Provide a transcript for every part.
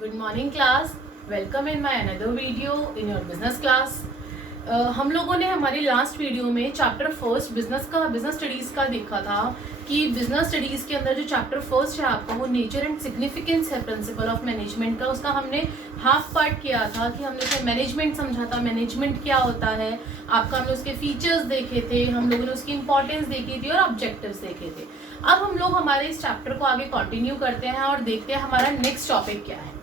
Good morning class. Welcome in my another video in your business class. हम लोगों ने हमारी लास्ट वीडियो में चैप्टर फर्स्ट बिजनेस स्टडीज़ का देखा था कि बिजनेस स्टडीज़ के अंदर जो चैप्टर फर्स्ट है आपका वो नेचर एंड सिग्निफिकेंस है प्रिंसिपल ऑफ मैनेजमेंट का. उसका हमने हाफ पार्ट किया था कि हमने उसमें मैनेजमेंट समझा था, मैनेजमेंट क्या होता है आपका. हमने उसके फीचर्स देखे थे, हम लोगों ने उसकी इंपॉर्टेंस देखी थी और ऑब्जेक्टिव्स देखे थे. अब हम लोग हमारे इस चैप्टर को आगे कंटिन्यू करते हैं और देखते हैं हमारा नेक्स्ट टॉपिक क्या है.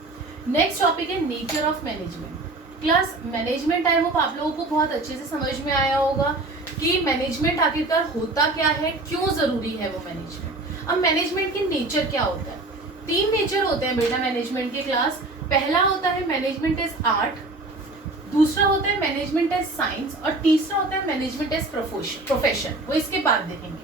नेक्स्ट टॉपिक है nature of management. Class management I hope आप लोगों को बहुत अच्छे से समझ में आया होगा कि मैनेजमेंट आखिरकार होता क्या है, क्यों जरूरी है वो मैनेजमेंट. अब मैनेजमेंट की नेचर क्या होता है. 3 नेचर होते हैं बेटा मैनेजमेंट के क्लास. पहला होता है मैनेजमेंट एज आर्ट, दूसरा होता है मैनेजमेंट एज साइंस और तीसरा होता है मैनेजमेंट एज प्रोफेशन. वो इसके बाद देखेंगे.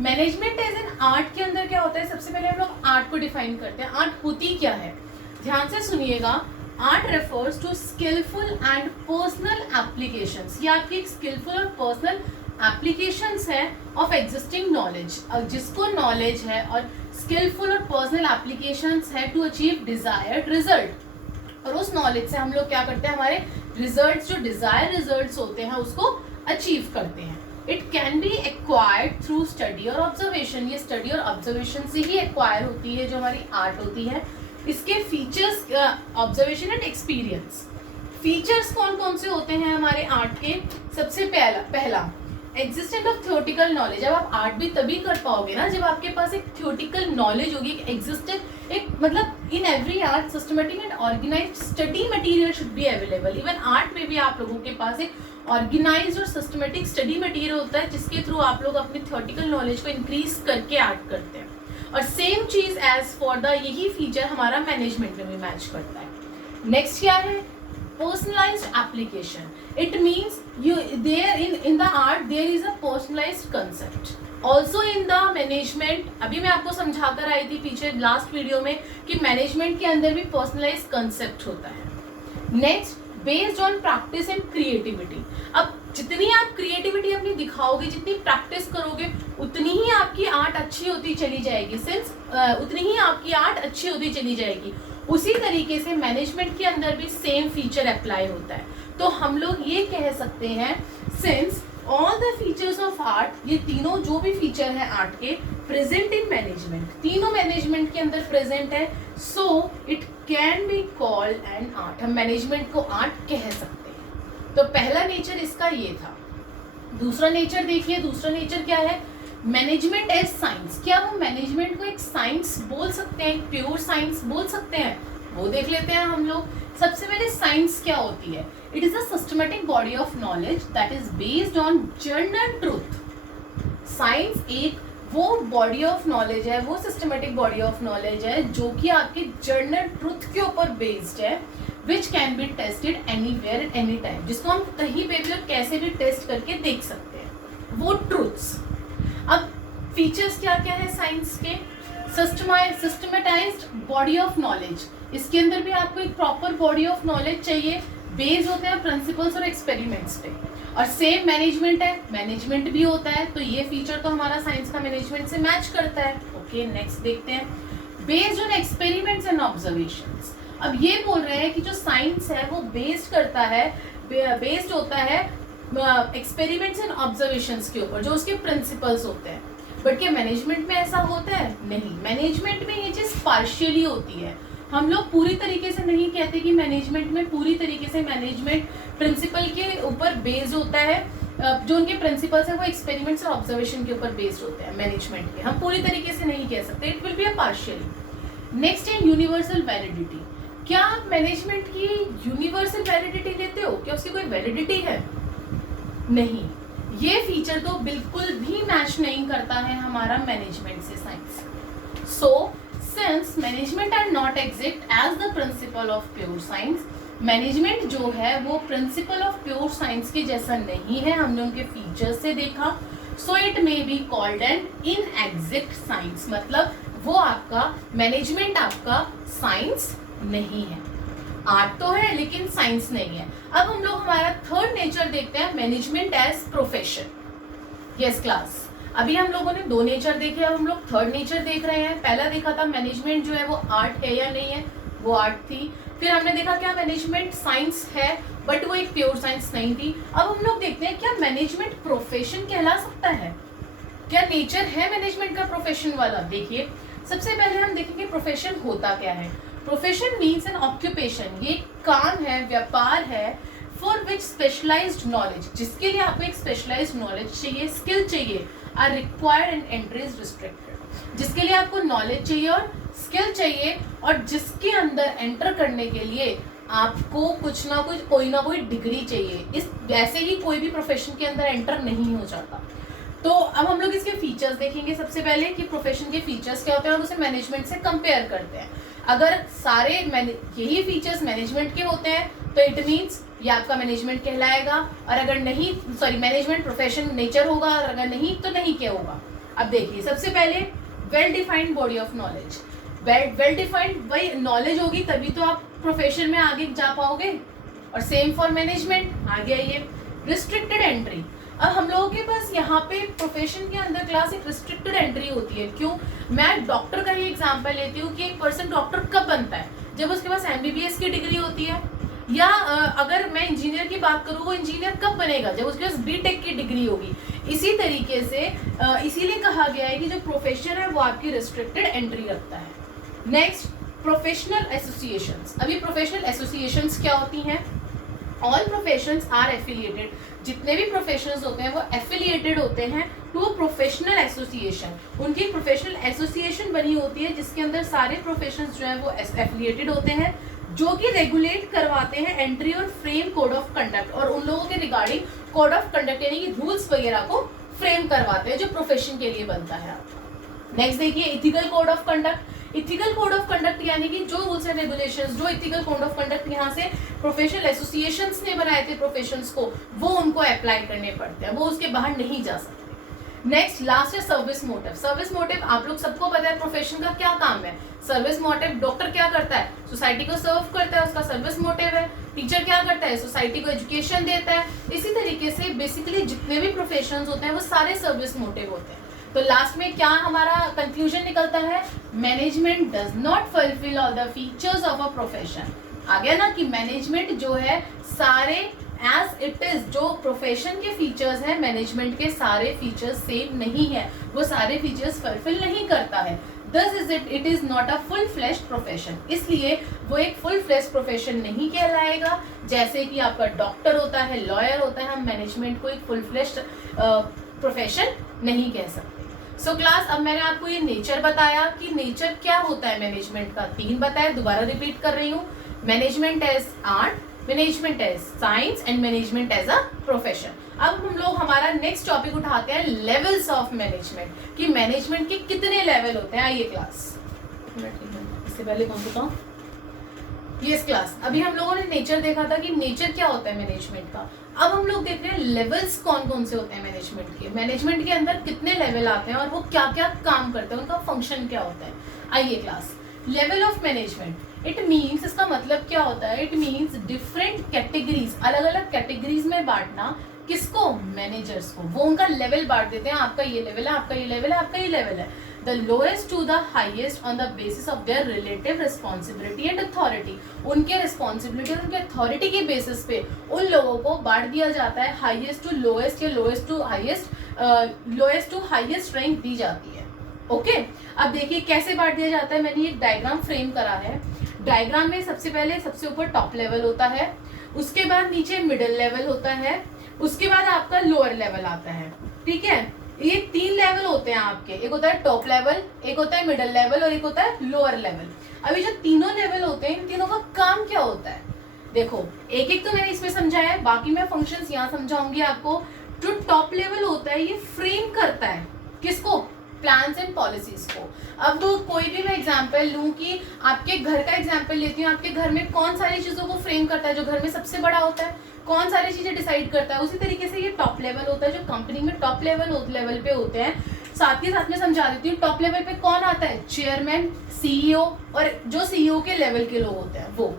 मैनेजमेंट एज एन आर्ट के अंदर क्या होता है, सबसे पहले हम लोग आर्ट को डिफाइन करते हैं. आर्ट होती क्या है, ध्यान से सुनिएगा. Art refers to skillful and personal applications. ये आपकी एक स्किलफुल और पर्सनल एप्लीकेशंस है ऑफ एग्जिस्टिंग नॉलेज. जिसको नॉलेज है और स्किलफुल और पर्सनल एप्लीकेशंस है टू अचीव डिजायर्ड रिजल्ट. और उस नॉलेज से हम लोग क्या करते हैं, हमारे रिजल्ट्स जो डिजायर रिजल्ट्स होते हैं उसको अचीव करते हैं. It can be acquired through study और ऑब्जर्वेशन. ये स्टडी और ऑब्जर्वेशन से ही एक्वायर होती है जो हमारी आर्ट होती है. इसके features observation and experience. Features कौन कौन से होते हैं हमारे आर्ट के. सबसे पहला एग्जिस्टेंस ऑफ थ्योरेटिकल नॉलेज. अब आप आर्ट भी तभी कर पाओगे ना जब आपके पास एक थ्योरेटिकल नॉलेज होगी, एक एग्जिस्टेंस, एक मतलब in every art systematic and organised study material should be available. Even art में भी आप लोगों के पास एक ऑर्गेनाइज्ड और सिस्टमेटिक स्टडी मटेरियल होता है जिसके थ्रू आप लोग अपनी थ्योरेटिकल नॉलेज को इंक्रीज करके आर्ट करते हैं. और सेम चीज एज फॉर द यही फीचर हमारा मैनेजमेंट में भी मैच करता है. नेक्स्ट क्या है, personalised application. It means you there in the art there is a personalised concept. Also in the management. अभी मैं आपको समझा कर आई थी पीछे लास्ट वीडियो में कि मैनेजमेंट के अंदर भी पर्सनलाइज्ड कंसेप्ट होता है. Next, based on practice and creativity. अब जितनी आप क्रिएटिविटी अपनी दिखाओगे, जितनी प्रैक्टिस करोगे, उतनी ही आपकी आर्ट अच्छी होती चली जाएगी. सिंस उतनी ही आपकी आर्ट अच्छी होती चली जाएगी. उसी तरीके से मैनेजमेंट के अंदर भी सेम फीचर अप्लाई होता है. तो हम लोग ये कह सकते हैं since all the features of art, ये तीनों जो भी फीचर है आर्ट के प्रेजेंट इन मैनेजमेंट, तीनों मैनेजमेंट के अंदर प्रेजेंट है. So it can be called an art. हम मैनेजमेंट को आर्ट कह सकते हैं. तो पहला नेचर इसका ये था. दूसरा नेचर देखिए. दूसरा नेचर क्या है, मैनेजमेंट एज साइंस. क्या हम मैनेजमेंट को एक साइंस बोल सकते हैं, एक प्योर साइंस बोल सकते हैं, वो देख लेते हैं हम लोग. सबसे पहले साइंस क्या होती है. It is a systematic body of knowledge that is based on general truth. Science एक वो बॉडी ऑफ नॉलेज है, वो सिस्टमेटिक बॉडी ऑफ नॉलेज है जो कि आपके जनरल ट्रूथ के ऊपर बेस्ड है, which can be tested anywhere at any time. जिसको हम कहीं पे भी और कैसे भी टेस्ट करके देख सकते हैं, वो ट्रूथ्स. अब फीचर्स क्या क्या है साइंस के. Systematised body of knowledge. इसके अंदर भी आपको एक प्रॉपर बॉडी ऑफ नॉलेज चाहिए, बेस्ड होते हैं प्रिंसिपल्स और एक्सपेरिमेंट्स पे. और सेम मैनेजमेंट है, मैनेजमेंट भी होता है. तो ये फीचर तो हमारा साइंस का मैनेजमेंट से मैच करता है. ओके, नेक्स्ट देखते हैं. Based on experiments and observations. अब ये बोल रहे हैं कि जो साइंस है वो बेस्ड होता है एक्सपेरिमेंट्स एंड ऑब्जर्वेशंस के ऊपर, जो उसके प्रिंसिपल्स होते हैं. बट क्या मैनेजमेंट में ऐसा होता है? नहीं. मैनेजमेंट में ये चीज पार्शियली होती है. हम लोग पूरी तरीके से नहीं कहते कि मैनेजमेंट में पूरी तरीके से मैनेजमेंट प्रिंसिपल के ऊपर बेस्ड होता है. जो उनके प्रिंसिपल्स है वो एक्सपेरिमेंट्स और ऑब्जर्वेशन के ऊपर बेस्ड होते हैं मैनेजमेंट के. हम पूरी तरीके से नहीं कह सकते. It will be a partially. Next है यूनिवर्सल वैलिडिटी. क्या आप मैनेजमेंट की यूनिवर्सल वैलिडिटी लेते हो? क्या उसकी कोई वैलिडिटी है? नहीं. ये फीचर तो बिल्कुल भी मैच नहीं करता है हमारा मैनेजमेंट से science. So since management are not exist as the principle of pure science, management जो है वो प्रिंसिपल ऑफ प्योर साइंस के जैसा नहीं है. हमने उनके फीचर्स से देखा. So it may be called an inexact science. मतलब वो आपका मैनेजमेंट आपका साइंस नहीं है. आर्ट तो है लेकिन साइंस नहीं है. अब हम लोग हमारा थर्ड नेचर देखते हैं, management as profession. Yes class, अभी हम लोगों ने 2 नेचर देखे, अब हम लोग थर्ड नेचर देख रहे हैं. पहला देखा था मैनेजमेंट जो है वो आर्ट है या नहीं है. वो आर्ट थी। फिर हमने देखा क्या मैनेजमेंट साइंस है, बट वो एक प्योर साइंस नहीं थी। अब हम लोग देखते हैं क्या मैनेजमेंट प्रोफेशन कहला सकता है, क्या नेचर है मैनेजमेंट का प्रोफेशन वाला। देखिए सबसे पहले हम देखेंगे प्रोफेशन होता क्या है। प्रोफेशन मीन्स एन ऑक्यूपेशन, ये काम है, व्यापार है, फॉर विच स्पेशलाइज्ड नॉलेज, जिसके लिए आपको एक स्पेशलाइज्ड नॉलेज चाहिए, स्किल चाहिए, are required and entry is restricted, जिसके लिए आपको नॉलेज चाहिए और स्किल चाहिए, और जिसके अंदर एंटर करने के लिए आपको कुछ ना कुछ कोई ना कोई डिग्री चाहिए। इस ऐसे ही कोई भी प्रोफेशन के अंदर एंटर नहीं हो जाता। तो अब हम लोग इसके फीचर्स देखेंगे सबसे पहले कि प्रोफेशन के फीचर्स क्या होते हैं और उसे मैनेजमेंट से कंपेयर करते हैं। अगर सारे यही फीचर्स मैनेजमेंट के होते हैं तो इट मीन्स ये आपका मैनेजमेंट कहलाएगा, और अगर नहीं मैनेजमेंट प्रोफेशन नेचर होगा, और अगर नहीं तो नहीं क्या होगा। अब देखिए सबसे पहले well defined body of knowledge. Well defined वही नॉलेज होगी तभी तो आप प्रोफेशन में आगे जा पाओगे, और सेम फॉर मैनेजमेंट। आगे आइए रिस्ट्रिक्टेड एंट्री। अब हम लोगों के पास यहाँ पे प्रोफेशन के अंदर क्लास एक रिस्ट्रिक्टेड एंट्री होती है। क्यों? मैं डॉक्टर का ही एग्जांपल लेती हूँ कि एक पर्सन डॉक्टर कब बनता है, जब उसके पास MBBS की डिग्री होती है, या अगर मैं इंजीनियर की बात करूँ वो इंजीनियर कब बनेगा, जब उसके पास BTech की डिग्री होगी। इसी तरीके से इसीलिए कहा गया है कि जो प्रोफेशन है वो आपकी रिस्ट्रिक्टेड एंट्री रखता है। Next professional associations. अभी प्रोफेशनल एसोसिएशंस क्या होती हैं? ऑल प्रोफेशंस आर एफिलिएटेड, जितने भी प्रोफेशंस होते हैं वो एफिलिएटेड होते हैं टू प्रोफेशनल एसोसिएशन। उनकी प्रोफेशनल एसोसिएशन बनी होती है जिसके अंदर सारे प्रोफेशंस जो हैं वो एफिलिएटेड होते हैं, जो कि रेगुलेट करवाते हैं एंट्री और फ्रेम कोड ऑफ कंडक्ट, और उन लोगों के रिगार्डिंग कोड ऑफ कंडक्ट यानी कि रूल्स वगैरह को फ्रेम करवाते हैं जो प्रोफेशन के लिए बनता है आपका। नेक्स्ट देखिए ethical code of conduct. Ethical code of conduct यानी कि जो रूल्स एंड रेगुलेशंस, जो इथिकल कोड ऑफ कंडक्ट यहाँ से प्रोफेशनल एसोसिएशंस ने बनाए थे प्रोफेशंस को, वो उनको अप्लाई करने पड़ते हैं, वो उसके बाहर नहीं जा सकते। नेक्स्ट लास्ट है सर्विस मोटिव। सर्विस मोटिव आप लोग सबको पता है प्रोफेशन का क्या काम है। सर्विस मोटिव, डॉक्टर क्या करता है? सोसाइटी को सर्व करता है, उसका सर्विस मोटिव है। टीचर क्या करता है? सोसाइटी को एजुकेशन देता है। इसी तरीके से बेसिकली जितने भी प्रोफेशंस होते हैं वो सारे सर्विस मोटिव होते हैं। तो लास्ट में क्या हमारा कंक्लूजन निकलता है? Management does not fulfil all the features of a profession. आ गया ना कि मैनेजमेंट जो है सारे एज इट इज, जो प्रोफेशन के फीचर्स हैं मैनेजमेंट के सारे फीचर्स सेम नहीं है, वो सारे फीचर्स फुलफिल नहीं करता है। Thus is it is not a full fledged profession, इसलिए वो एक फुल फ्लेश्ड प्रोफेशन नहीं कहलाएगा। जैसे कि आपका डॉक्टर होता है, लॉयर होता है, हम मैनेजमेंट को एक फुल फ्लेश्ड प्रोफेशन नहीं कह सकते। सो क्लास अब मैंने आपको ये नेचर बताया कि नेचर क्या होता है मैनेजमेंट का, 3 बताया, दोबारा रिपीट कर रही हूँ। Management as art, management as science and management as a profession. अब हम लोग हमारा नेक्स्ट टॉपिक उठाते हैं लेवल्स ऑफ मैनेजमेंट, कि मैनेजमेंट के कितने लेवल होते हैं। आइए क्लास, इससे पहले कौन बताऊं? यस क्लास, अभी हम लोगों ने नेचर देखा था कि नेचर क्या होता है मैनेजमेंट का। अब हम लोग देख रहे हैं लेवल्स कौन कौन से होते हैं मैनेजमेंट के। मैनेजमेंट के अंदर कितने लेवल आते हैं और वो क्या क्या काम करते हैं, उनका फंक्शन क्या होता है। आइए class, level of management it means, इसका मतलब क्या होता है? इट मीन्स डिफरेंट कैटेगरीज, अलग अलग कैटेगरीज में बांटना। किसको? मैनेजर्स को। वो उनका लेवल बांट देते हैं, आपका ये लेवल है, आपका ये लेवल है, आपका ये लेवल है। The lowest to the highest on the basis of their relative responsibility and authority. उनके रिस्पॉन्सिबिलिटी और उनके अथॉरिटी के बेसिस पे उन लोगों को बांट दिया जाता है, हाईएस्ट टू लोएस्ट या lowest to highest, lowest to highest rank दी जाती है। ओके अब देखिए कैसे बांट दिया जाता है। मैंने एक डायग्राम फ्रेम करा है। डायग्राम में सबसे पहले सबसे ऊपर टॉप लेवल होता है, उसके बाद नीचे मिडिल लेवल होता है, उसके बाद आपका लोअर लेवल आता है। ठीक है, ये 3 लेवल होते हैं आपके, एक होता है टॉप लेवल, एक होता है मिडिल लेवल और एक होता है लोअर लेवल। अभी जो तीनों लेवल होते हैं, इन तीनों का काम क्या होता है? देखो एक एक तो मैंने इसमें समझाया है, बाकी मैं फंक्शंस यहाँ समझाऊंगी आपको। जो टॉप लेवल होता है ये फ्रेम करता है किसको? प्लान्स एंड पॉलिसीज को। अब कोई भी मैं एग्जांपल लूं कि आपके घर का एग्जांपल लेती हूँ, आपके घर में कौन सारी चीजों को फ्रेम करता है? जो घर में सबसे बड़ा होता है, कौन सारी चीजें डिसाइड करता है? उसी तरीके से ये टॉप लेवल होता है, जो कंपनी में टॉप लेवल पे होते हैं। साथ ही साथ में समझा देती हूँ, टॉप लेवल पे कौन आता है? चेयरमैन, CEO, और जो CEO के लेवल के लोग होते हैं, वो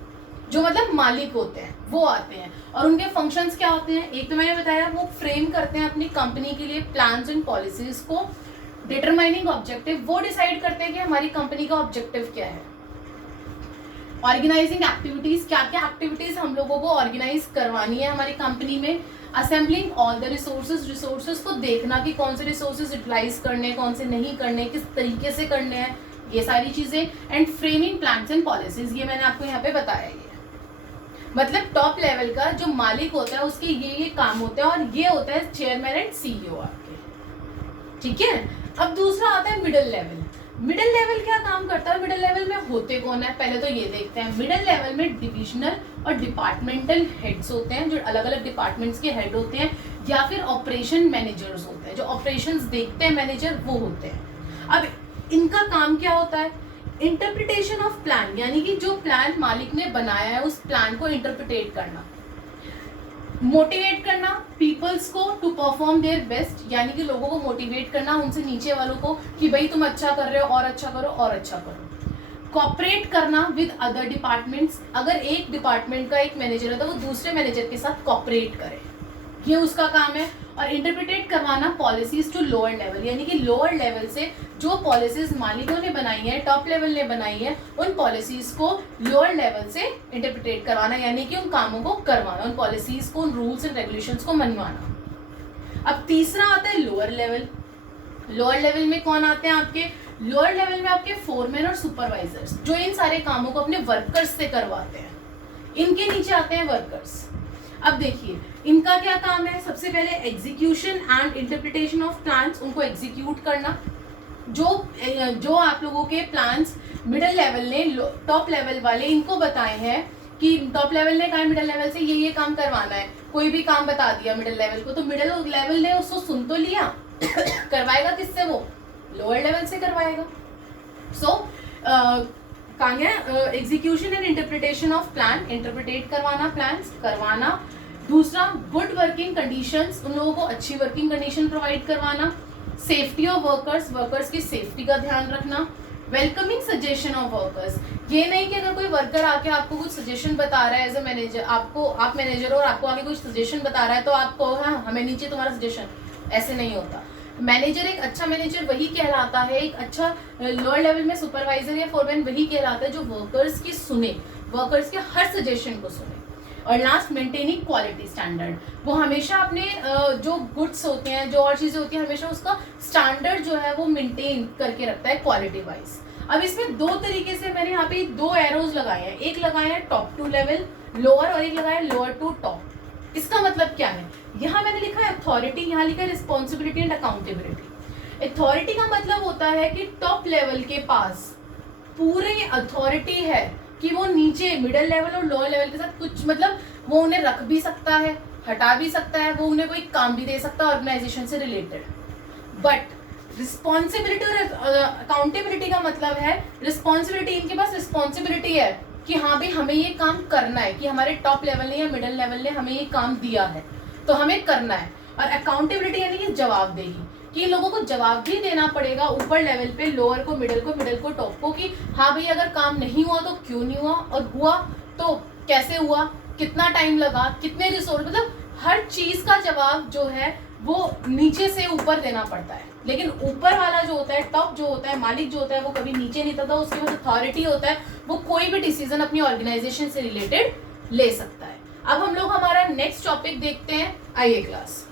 जो मतलब मालिक होते हैं, वो आते हैं। और उनके फंक्शंस क्या होते हैं? एक तो मैंने बताया, वो फ्रेम करते हैं अपनी कंपनी के लिए प्लान्स एंड पॉलिसीज को। डिटरमाइनिंग ऑब्जेक्टिव, वो डिसाइड करते हैं कि हमारी कंपनी का ऑब्जेक्टिव क्या है। ऑर्गेनाइजिंग एक्टिविटीज, क्या क्या एक्टिविटीज हम लोगों को ऑर्गेनाइज करवानी है हमारी कंपनी में, असेंबलिंग ऑल द रिसोर्सेज को देखना कि कौन से रिसोर्सेज यूटिलाइज करने हैं, कौन से नहीं करने, किस तरीके से करने हैं, ये सारी चीजें, and framing plans and policies, ये मैंने आपको यहाँ पे बताया। ये मतलब टॉप लेवल का जो मालिक होता है उसके ये काम होते हैं, और ये होता है चेयरमैन एंड सीईओ आपके, ठीक है। अब दूसरा आता है मिडिल लेवल। मिडिल लेवल क्या काम करता है, मिडिल लेवल में होते कौन है, पहले तो ये देखते हैं। मिडिल लेवल में डिविजनल और डिपार्टमेंटल हेड्स होते हैं, जो अलग अलग डिपार्टमेंट्स के हेड होते हैं, या फिर ऑपरेशन मैनेजर्स होते हैं, जो ऑपरेशंस देखते हैं मैनेजर, वो होते हैं। अब इनका काम क्या होता है, इंटरप्रिटेशन ऑफ प्लान, यानी कि जो प्लान मालिक ने बनाया है उस प्लान को इंटरप्रिटेट करना, मोटिवेट करना पीपल्स को टू परफॉर्म देयर बेस्ट, यानी कि लोगों को मोटिवेट करना, उनसे नीचे वालों को, कि भाई तुम अच्छा कर रहे हो और अच्छा करो और अच्छा करो। कॉपरेट करना विद अदर डिपार्टमेंट्स, अगर एक डिपार्टमेंट का एक मैनेजर है तो वो दूसरे मैनेजर के साथ कॉपरेट करे, ये उसका काम है। और इंटरप्रिटेट करवाना पॉलिसीज टू लोअर लेवल, यानी कि लोअर लेवल से जो पॉलिसीज मालिकों ने बनाई है, टॉप लेवल ने बनाई है, उन पॉलिसीज को लोअर लेवल से इंटरप्रिटेट करवाना, यानी कि उन कामों को करवाना, उन पॉलिसीज को, उन रूल्स एंड रेगुलेशंस को मनवाना। अब तीसरा आता है लोअर लेवल। लोअर लेवल में कौन आते हैं आपके, लोअर लेवल में आपके फोरमैन और सुपरवाइजर्स, जो इन सारे कामों को अपने वर्कर्स से करवाते हैं, इनके नीचे आते हैं वर्कर्स। अब देखिए इनका क्या काम है, सबसे पहले execution and interpretation of plans, उनको एग्जीक्यूट करना। जो आप लोगों के प्लान्स मिडिल लेवल ने, टॉप लेवल वाले इनको बताए हैं कि टॉप लेवल ने कहा मिडिल लेवल से ये काम करवाना है, कोई भी काम बता दिया मिडिल लेवल को, तो मिडिल लेवल ने उसको सुन तो लिया करवाएगा किससे, वो लोअर लेवल से करवाएगा। सो कहा गया execution and interpretation of plan, interpret करवाना, प्लान्स करवाना। दूसरा गुड वर्किंग कंडीशंस, उन लोगों को अच्छी वर्किंग कंडीशन प्रोवाइड करवाना। सेफ्टी ऑफ वर्कर्स, वर्कर्स की सेफ्टी का ध्यान रखना। वेलकमिंग सजेशन ऑफ वर्कर्स, ये नहीं कि अगर कोई वर्कर आके आपको कुछ सजेशन बता रहा है एज ए मैनेजर, आप मैनेजर हो और आपको आगे कुछ सजेशन बता रहा है तो आपको हाँ हमें नीचे तुम्हारा सजेशन, ऐसे नहीं होता। मैनेजर, एक अच्छा मैनेजर वही कहलाता है, एक अच्छा लोअर लेवल में सुपरवाइजर या फोरमैन वही कहलाता है जो वर्कर्स की सुने, वर्कर्स के हर सजेशन को सुने। और लास्ट मेंटेनिंग क्वालिटी स्टैंडर्ड, वो हमेशा अपने जो गुड्स होते हैं, जो और चीज़ें होती हैं, हमेशा उसका स्टैंडर्ड जो है वो मेंटेन करके रखता है क्वालिटी वाइज। अब इसमें दो तरीके से मैंने यहाँ पे दो एरोज लगाए हैं, एक लगाया है टॉप टू लेवल लोअर और एक लगाया है लोअर टू टॉप। इसका मतलब क्या है, यहाँ मैंने लिखा है अथॉरिटी, यहाँ लिखा है रिस्पॉन्सिबिलिटी एंड अकाउंटेबिलिटी। अथॉरिटी का मतलब होता है कि टॉप लेवल के पास पूरी अथॉरिटी है कि वो नीचे मिडिल लेवल और लोअर लेवल के साथ कुछ, मतलब वो उन्हें रख भी सकता है, हटा भी सकता है, वो उन्हें कोई काम भी दे सकता है ऑर्गेनाइजेशन से रिलेटेड। बट रिस्पॉन्सिबिलिटी और अकाउंटेबिलिटी का मतलब है, रिस्पॉन्सिबिलिटी, इनके पास रिस्पॉन्सिबिलिटी है कि हाँ भाई हमें ये काम करना है, कि हमारे टॉप लेवल ने या मिडिल लेवल ने हमें ये काम दिया है तो हमें करना है। और अकाउंटेबिलिटी यानी कि जवाबदेही, कि लोगों को जवाब भी देना पड़ेगा ऊपर लेवल पे, लोअर को, मिडिल को, टॉप को, कि हाँ भाई अगर काम नहीं हुआ तो क्यों नहीं हुआ, और हुआ तो कैसे हुआ, कितना टाइम लगा, कितने रिसोर्स, मतलब हर चीज का जवाब जो है वो नीचे से ऊपर देना पड़ता है। लेकिन ऊपर वाला जो होता है, टॉप जो होता है, मालिक जो होता है, वो कभी नीचे नहीं होता, उसके पास अथॉरिटी होता है, वो कोई भी डिसीजन अपनी ऑर्गेनाइजेशन से रिलेटेड ले सकता है। अब हम लोग हमारा नेक्स्ट टॉपिक देखते हैं, आइए क्लास।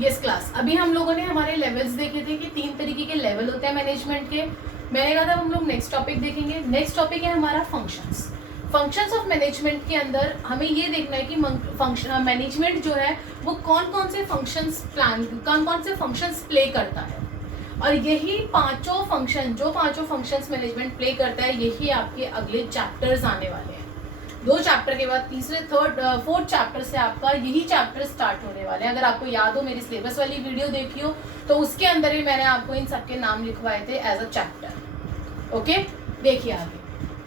यस क्लास, अभी हम लोगों ने हमारे लेवल्स देखे थे कि 3 तरीके के लेवल होते हैं मैनेजमेंट के। मैंने कहा था हम लोग नेक्स्ट टॉपिक देखेंगे। नेक्स्ट टॉपिक है हमारा फंक्शंस। फंक्शंस ऑफ मैनेजमेंट के अंदर हमें ये देखना है कि मैनेजमेंट जो है वो कौन कौन से फंक्शंस प्ले करता है, और यही पांचों फंक्शंस मैनेजमेंट प्ले करता है, यही आपके अगले चैप्टर्स आने वाले हैं। 2 चैप्टर के बाद तीसरे, फोर्थ चैप्टर से आपका यही चैप्टर स्टार्ट होने वाले हैं। अगर आपको याद हो, मेरी सिलेबस वाली वीडियो देखी हो तो उसके अंदर ही मैंने आपको इन सबके नाम लिखवाए थे एज अ चैप्टर। ओके, देखिए आगे।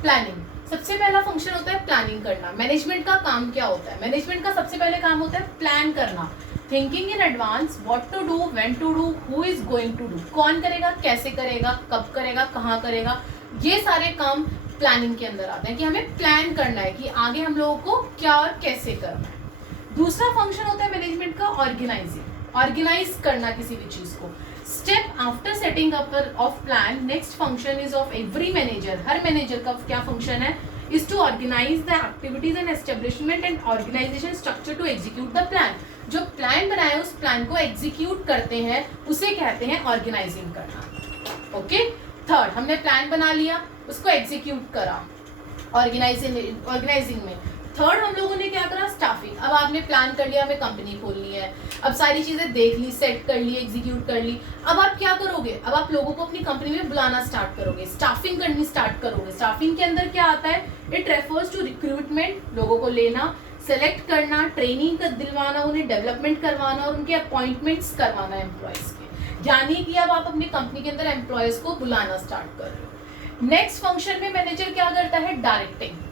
प्लानिंग, सबसे पहला फंक्शन होता है प्लानिंग करना। मैनेजमेंट का काम क्या होता है, मैनेजमेंट का सबसे पहले काम होता है प्लान करना, thinking in advance, what to do, when to do, who is going to do, कौन करेगा, कैसे करेगा, कब करेगा, कहाँ करेगा, ये सारे काम प्लानिंग के अंदर आते हैं कि हमें प्लान करना है कि आगे हम लोगों को क्या और कैसे करना है। दूसरा फंक्शन होता है मैनेजमेंट का ऑर्गेनाइजिंग, ऑर्गेनाइज करना किसी भी चीज को। Step after setting up of plan, next function is of every manager, her manager का क्या फंक्शन है, is to organize the activities and establishment and organization structure to execute the plan. जो plan बनाए उस प्लान को execute करते हैं उसे कहते हैं ऑर्गेनाइजिंग करना. ओके, थर्ड, हमने प्लान बना लिया, उसको एग्जीक्यूट करा ऑर्गेनाइजिंग में. थर्ड हम लोगों ने क्या करा, स्टाफिंग. अब आपने प्लान कर लिया, हमें कंपनी खोलनी है, अब सारी चीजें देख ली, सेट कर ली, एग्जीक्यूट कर ली. अब आप क्या करोगे, अब आप लोगों को अपनी कंपनी में बुलाना स्टार्ट करोगे, स्टाफिंग करनी स्टार्ट करोगे. स्टाफिंग के अंदर क्या आता है, इट रेफर्स टू रिक्रूटमेंट, लोगों को लेना, सेलेक्ट करना, ट्रेनिंग दिलवाना, उन्हें डेवलपमेंट करवाना और उनके अपॉइंटमेंट्स करवाना एम्प्लॉयज के. यानी कि अब आप अपनी कंपनी के अंदर एम्प्लॉयज को बुलाना स्टार्ट कर रहे हो. नेक्स्ट फंक्शन में मैनेजर क्या करता है, डायरेक्टिंग.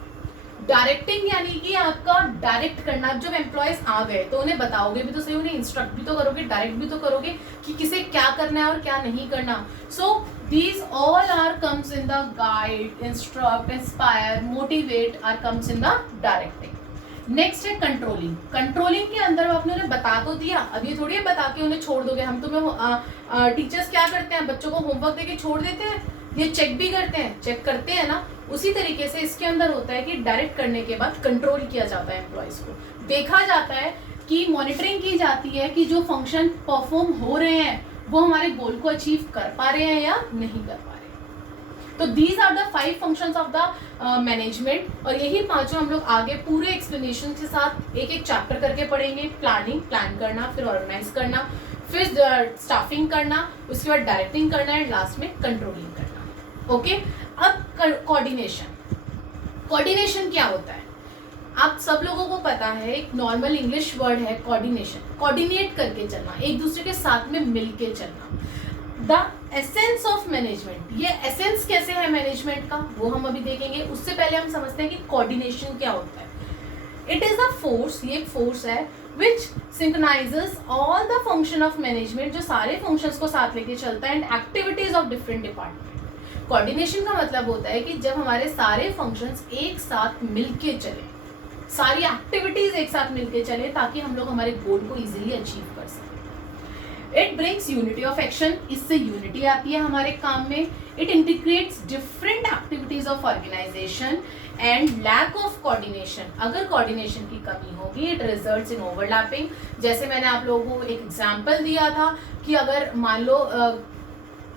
डायरेक्टिंग यानी कि आपका डायरेक्ट करना. जब एम्प्लॉयज आ गए तो उन्हें बताओगे भी तो सही, उन्हें इंस्ट्रक्ट भी तो करोगे, डायरेक्ट भी तो करोगे कि किसे क्या करना है और क्या नहीं करना. So these all are comes in the guide, instruct, inspire, motivate are comes in the directing. Next है कंट्रोलिंग. कंट्रोलिंग के अंदर आपने उन्हें बता तो दिया, अब ये थोड़ी बता के उन्हें छोड़ दोगे. हम तुम्हें टीचर्स क्या करते हैं, बच्चों को होमवर्क देके छोड़ देते हैं, ये चेक भी करते हैं, चेक करते हैं ना. उसी तरीके से इसके अंदर होता है कि डायरेक्ट करने के बाद कंट्रोल किया जाता है एम्प्लॉयज को. देखा जाता है कि मॉनिटरिंग की जाती है कि जो फंक्शन परफॉर्म हो रहे हैं वो हमारे गोल को अचीव कर पा रहे हैं या नहीं कर पा रहे हैं. तो these are the 5 functions of the management. और यही पांचों हम लोग आगे पूरे एक्सप्लेनेशन के साथ एक एक चैप्टर करके पढ़ेंगे. प्लानिंग, प्लान करना, फिर ऑर्गेनाइज करना, फिर स्टाफिंग करना, उसके बाद डायरेक्टिंग करना एंड लास्ट में कंट्रोलिंग करना. ओके, अब कोऑर्डिनेशन. कोऑर्डिनेशन क्या होता है, आप सब लोगों को पता है, एक नॉर्मल इंग्लिश वर्ड है कोऑर्डिनेशन. कोऑर्डिनेट करके चलना, एक दूसरे के साथ में मिलके चलना. द एसेंस ऑफ मैनेजमेंट, ये एसेंस कैसे है मैनेजमेंट का वो हम अभी देखेंगे. उससे पहले हम समझते हैं कि कोऑर्डिनेशन क्या होता है. इट इज अ फोर्स, ये एक फोर्स है which synchronises all the function of management, जो सारे फंक्शंस को साथ लेके चलता है, and activities of different department. Coordination का मतलब होता है कि जब हमारे सारे फंक्शंस एक साथ मिलके चले, सारी एक्टिविटीज एक साथ मिलके चले, ताकि हम लोग हमारे गोल को इजीली अचीव कर सकें. It brings unity of action, इससे यूनिटी आती है हमारे काम में. It integrates different activities of organisation and lack of coordination, अगर कोऑर्डिनेशन की कमी होगी, इट रिजल्ट्स इन ओवरलैपिंग. जैसे मैंने आप लोगों को एक एग्जांपल दिया था कि अगर मान लो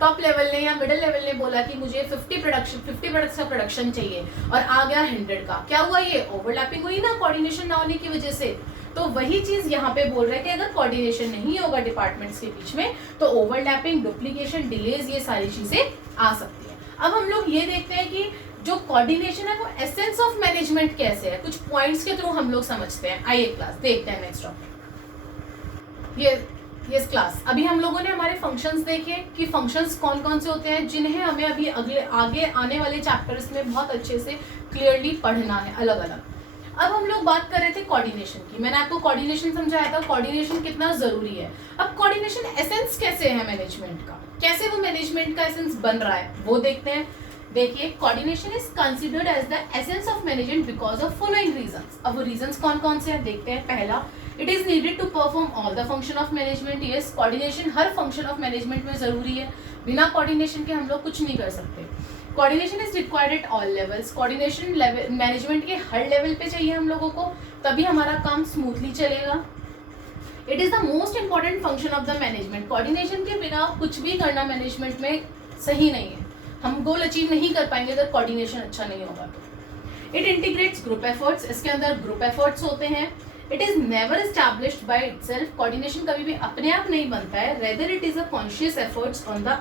टॉप लेवल ने या मिडिल लेवल ने बोला कि मुझे 50 प्रोडक्ट्स का प्रोडक्शन चाहिए और आ गया 100 का, क्या हुआ, ये ओवरलैपिंग हुई ना कोऑर्डिनेशन ना होने की वजह से. तो वही चीज यहाँ पे बोल रहे हैं कि अगर कोऑर्डिनेशन नहीं होगा डिपार्टमेंट्स के बीच में तो ओवरलैपिंग, डुप्लीकेशन, डिलेज, ये सारी चीजें आ सकती है. अब हम लोग ये देखते हैं कि जो कोऑर्डिनेशन है वो एसेंस ऑफ मैनेजमेंट कैसे है, कुछ पॉइंट्स के थ्रू हम लोग समझते हैं. आइए क्लास देखते हैं नेक्स्ट टॉपिक. यस क्लास, अभी हम लोगों ने हमारे फंक्शंस देखे कि फंक्शंस कौन कौन से होते हैं जिन्हें हमें अभी आगे आने वाले चैप्टर्स में बहुत अच्छे से क्लियरली पढ़ना है अलग अलग. अब हम लोग बात कर रहे थे कोऑर्डिनेशन की. मैंने आपको कोऑर्डिनेशन समझाया था, कोऑर्डिनेशन कितना जरूरी है. अब कोऑर्डिनेशन एसेंस कैसे है मैनेजमेंट का, कैसे वो मैनेजमेंट का एसेंस बन रहा है वो देखते हैं. देखिए, coordination is considered as the essence of management because of following reasons. अब वो रीजंस कौन कौन से हैं देखते हैं. पहला, it is needed to perform all the function of management. Yes, coordination हर फंक्शन ऑफ मैनेजमेंट में जरूरी है, बिना कोऑर्डिनेशन के हम लोग कुछ नहीं कर सकते. Coordination is required at all levels. Coordination level management के हर लेवल पे चाहिए हम लोगों को, तभी हमारा काम स्मूथली चलेगा. It is the most important function of the management. Coordination के बिना कुछ भी करना मैनेजमेंट में सही नहीं है, हम गोल अचीव नहीं कर पाएंगे अगर कोऑर्डिनेशन अच्छा नहीं होगा तो. इट इंटीग्रेट्स ग्रुप एफर्ट्स, इसके अंदर ग्रुप एफर्ट्स होते हैं. It is never established by itself. Coordination कभी भी अपने आप नहीं बनता है. Rather it is a conscious efforts on the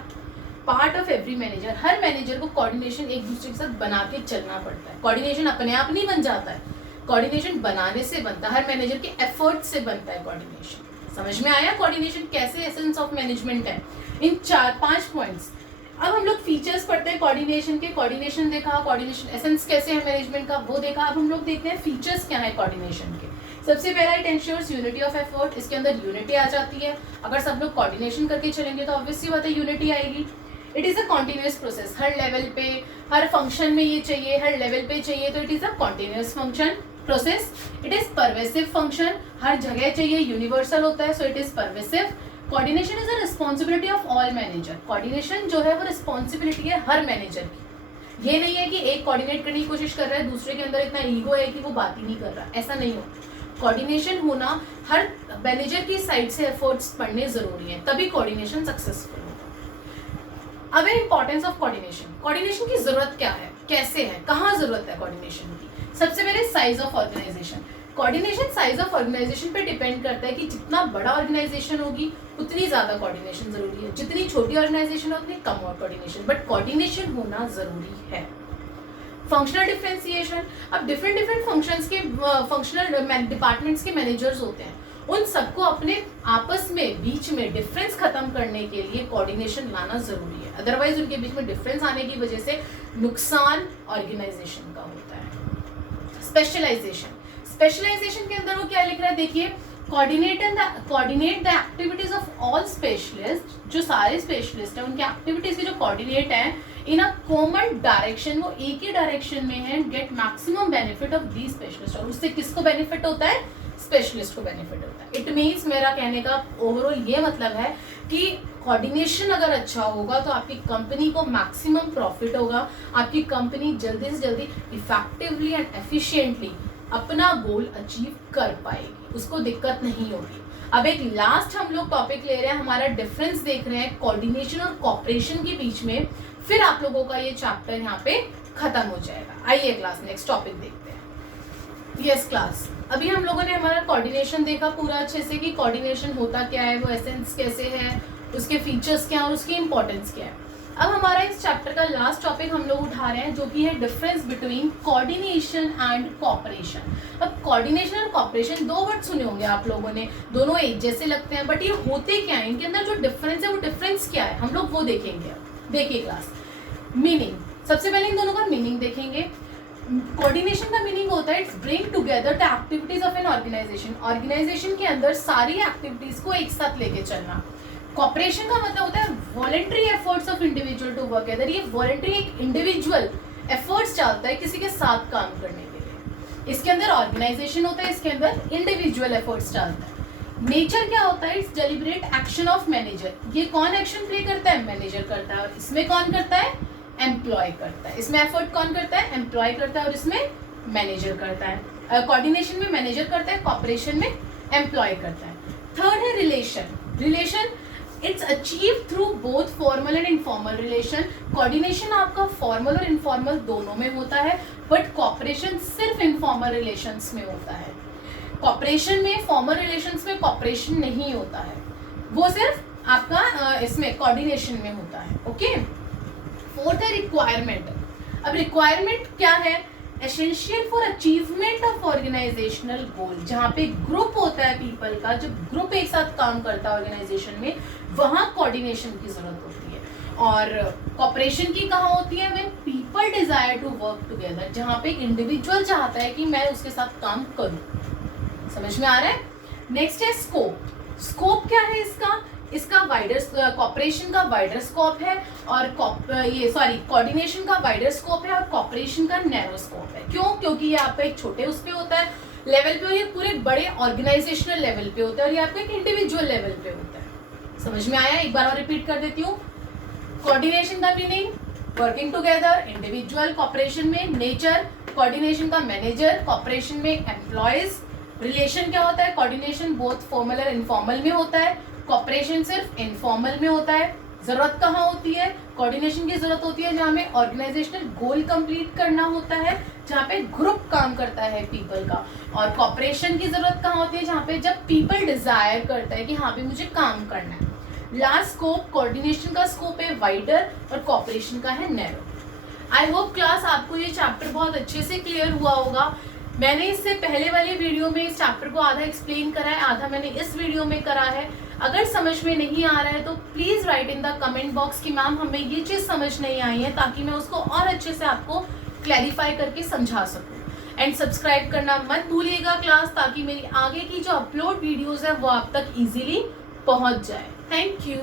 part of every manager. Her manager को कोऑर्डिनेशन एक दूसरे के साथ बना के चलना पड़ता है. कोऑर्डिनेशन अपने आप नहीं बन जाता है, कोऑर्डिनेशन बनाने से बनता है, हर मैनेजर के एफर्ट से बनता है कोऑर्डिनेशन. समझ में आया कोऑर्डिनेशन कैसे एसेंस ऑफ मैनेजमेंट है इन 4-5 पॉइंट्स. अब हम लोग फीचर्स पढ़ते हैं कोऑर्डिनेशन के. कोऑर्डिनेशन देखा, कोऑर्डिनेशन एसेंस कैसे है मैनेजमेंट का वो देखा. अब हम लोग देखते हैं फीचर्स क्या है कोऑर्डिनेशन के. सबसे पहला, it ensures unity of effort. इसके अंदर यूनिटी आ जाती है. अगर सब लोग कोऑर्डिनेशन करके चलेंगे तो ऑब्वियसली बात है यूनिटी आएगी. It is a continuous process. Her level पे, हर फंक्शन में ये चाहिए, हर लेवल पे चाहिए, तो it is a continuous function process. It is pervasive function, हर जगह चाहिए, यूनिवर्सल होता है, so it is pervasive. Coordination is a responsibility of all manager. Coordination जो है वो रिस्पॉन्सिबिलिटी है हर मैनेजर की। ये नहीं है कि एक कोऑर्डिनेट करने की कोशिश कर रहा है, दूसरे के अंदर इतना ईगो है कि वो बात ही नहीं कर रहा, ऐसा नहीं हो। कोऑर्डिनेशन होना हर मैनेजर की साइड से एफर्ट्स पड़ने जरूरी है, तभी कोऑर्डिनेशन सक्सेसफुल होगा। अब इंपॉर्टेंस ऑफ कोऑर्डिनेशन। कोऑर्डिनेशन की जरूरत क्या है, कैसे है, कहाँ जरूरत है कोऑर्डिनेशन की। सबसे पहले size of organisation. Coordination size of organisation पे डिपेंड करता है कि जितना बड़ा ऑर्गेनाइजेशन होगी उतनी ज्यादा कोऑर्डिनेशन जरूरी है, जितनी छोटी ऑर्गेनाइजेशन है उतनी कम और कोऑर्डिनेशन, बट कोऑर्डिनेशन होना जरूरी है। Functional differentiation. अब डिफरेंट फंक्शंस के फंक्शनल डिपार्टमेंट्स के मैनेजर्स होते हैं, उन सबको अपने आपस में बीच में डिफरेंस खत्म करने के लिए कोऑर्डिनेशन लाना जरूरी है, अदरवाइज उनके बीच में डिफरेंस आने की वजह से नुकसान ऑर्गेनाइजेशन का होता है। स्पेशलाइजेशन। स्पेशलाइजेशन के अंदर वो क्या लिख रहा है, देखिए, coordinate the activities of all specialist. जो सारे स्पेशलिस्ट हैं उनके एक्टिविटीज के जो कोऑर्डिनेट हैं इन अ कॉमन डायरेक्शन, वो एक ही डायरेक्शन में है, get maximum benefit of the specialist. और उससे किसको बेनिफिट होता है, स्पेशलिस्ट को बेनिफिट होता है। इट मीन्स, मेरा कहने का ओवरऑल ये मतलब है कि कोऑर्डिनेशन अगर अच्छा होगा तो आपकी कंपनी को मैक्सिमम प्रॉफिट होगा, आपकी कंपनी जल्दी से जल्दी इफेक्टिवली एंड एफिशिएंटली अपना गोल अचीव कर पाएगी, उसको दिक्कत नहीं होगी। अब एक लास्ट हम लोग टॉपिक ले रहे हैं, हमारा डिफरेंस देख रहे हैं कोऑर्डिनेशन और कोऑपरेशन के बीच में, फिर आप लोगों का ये चैप्टर यहाँ पे खत्म हो जाएगा। आइए क्लास नेक्स्ट टॉपिक देखते हैं। यस क्लास, अभी हम लोगों ने हमारा कोऑर्डिनेशन देखा पूरा अच्छे से कि कोऑर्डिनेशन होता क्या है, वो एसेंस कैसे है, उसके फीचर्स क्या है और उसकी इंपॉर्टेंस क्या है। अब हमारा इस चैप्टर का लास्ट टॉपिक हम लोग उठा रहे हैं जो कि है difference between coordination and cooperation. अब कोऑर्डिनेशन और कोऑपरेशन दो वर्ड सुने होंगे आप लोगों ने, दोनों एक जैसे लगते हैं, बट ये होते क्या है, इनके अंदर जो डिफरेंस है वो डिफरेंस क्या है, हम लोग वो देखेंगे। देखिए क्लास, मीनिंग। सबसे पहले इन दोनों का मीनिंग देखेंगे। कोऑर्डिनेशन का मीनिंग होता है it's bring together the activities of an organisation. Organisation के अंदर सारी एक्टिविटीज को एक साथ लेके चलना। कोऑपरेशन का मतलब होता है voluntary efforts of individual to work together. ये वॉलंटरी एक इंडिविजुअल एफर्ट्स डालता है किसी के साथ काम करने के लिए। इसके अंदर ऑर्गेनाइजेशन होता है, इसके अंदर इंडिविजुअल एफर्ट्स डालता है। नेचर क्या होता है, it's deliberate action of manager. ये कौन एक्शन प्ले करता है, मैनेजर करता है, और इसमें कौन करता है, एम्प्लॉय करता है। इसमें एफर्ट कौन करता है, एम्प्लॉय करता है, और इसमें मैनेजर करता है। कोऑर्डिनेशन में मैनेजर करता है, कोऑपरेशन में एम्प्लॉय करता है। थर्ड है relation. Relation it's achieve through both formal and informal relation. Coordination आपका फॉर्मल और इनफॉर्मल दोनों में होता है, बट कोऑपरेशन सिर्फ इनफॉर्मल रिलेशंस में होता है। कोऑपरेशन में, फॉर्मल रिलेशंस में कोऑपरेशन नहीं होता है, वो सिर्फ आपका इसमें कोऑर्डिनेशन में होता है। ओके। फोर्थ है रिक्वायरमेंट। अब रिक्वायरमेंट क्या है, essential for achievement of organisational goal. जहाँ पे ग्रुप होता है पीपल का, जब ग्रुप एक साथ काम करता है ऑर्गेनाइजेशन में, वहाँ कोऑर्डिनेशन की जरूरत होती है। और कोऑपरेशन की कहाँ होती है, when people desire to work together. जहाँ पे इंडिविजुअल चाहता है कि मैं उसके साथ काम करूँ। समझ में आ रहा है। नेक्स्ट है स्कोप। स्कोप क्या है इसका वाइडर, कोऑपरेशन का वाइडर स्कोप है, और कोऑर्डिनेशन का वाइडर स्कोप है, और कोऑपरेशन का नैरो स्कोप है। क्यों, क्योंकि ये आपका एक छोटे उस पे होता है लेवल पे, और ये पूरे बड़े ऑर्गेनाइजेशनल लेवल पे होता है, और ये आपका एक इंडिविजुअल लेवल पे होता है। समझ में आया, एक बार और रिपीट कर देती हूँ। कोऑर्डिनेशन का meaning working together, individual. Cooperation में नेचर, कोऑर्डिनेशन का मैनेजर, कोऑपरेशन में एम्प्लॉयज। रिलेशन क्या होता है, कोऑर्डिनेशन बोथ फॉर्मल और इनफॉर्मल में होता है, कोऑपरेशन सिर्फ इनफॉर्मल में होता है। जरूरत कहाँ होती है, कोऑर्डिनेशन की जरूरत होती है जहाँ में ऑर्गेनाइजेशनल गोल कंप्लीट करना होता है, जहाँ पे ग्रुप काम करता है पीपल का। और कोऑपरेशन की जरूरत कहाँ होती है, जहाँ पे जब पीपल डिजायर करता है कि हाँ पे मुझे काम करना है। लास्ट स्कोप, कोऑर्डिनेशन का स्कोप है वाइडर, और कोऑपरेशन का है नैरो। आई होप क्लास आपको ये चैप्टर बहुत अच्छे से क्लियर हुआ होगा। मैंने इससे पहले वाले वीडियो में इस चैप्टर को आधा एक्सप्लेन करा है, आधा मैंने इस वीडियो में करा है। अगर समझ में नहीं आ रहा है तो please right in the comment box कि मैम हमें ये चीज समझ नहीं आई है, ताकि मैं उसको और अच्छे से आपको क्लैरिफाई करके समझा सकूं। एंड सब्सक्राइब करना मत भूलिएगा क्लास, ताकि मेरी आगे की जो अपलोड वीडियोस है वो आप तक इजीली पहुंच जाए। Thank you.